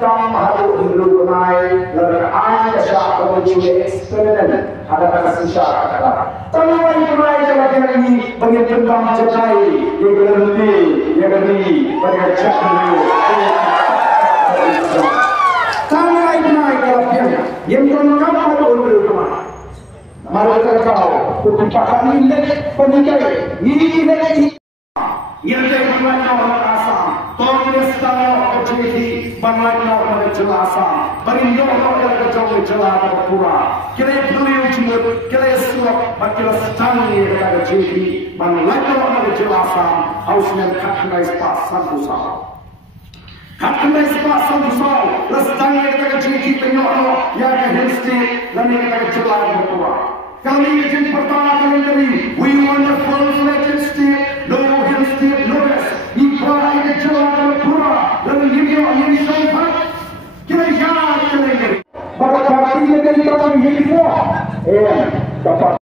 Trong hadu dulu kunai lalu anda syak mencuri eksperimen ada kasih syak adalah tangan kunai jalan ini bagi tentang cerai yang berhenti yang beri bagi cakap tangan kunai kalau pianya yang tentang hadu dulu kunai mari kita kau kutupakan ini penikai ini yang terbuat oleh asam, Tongres tahu jadi bangladesh oleh jelasa, berindo oleh kejauh jelata pura, kira beliau jumut, kira suap, kira setangni ada jadi bangladesh oleh jelasa, hausnya kaknai pasan usah, kaknai pasan usah, setangni ada jadi penyokong yang hensti dan yang ada jelata pura. Kami ingin pertama kali dari we want a full-fledged state, no hill state, no rest. Ibrah ini jalan pura dan ini yang sampai kita jalan kali. Bapak parti negeri kami ini semua, dapat.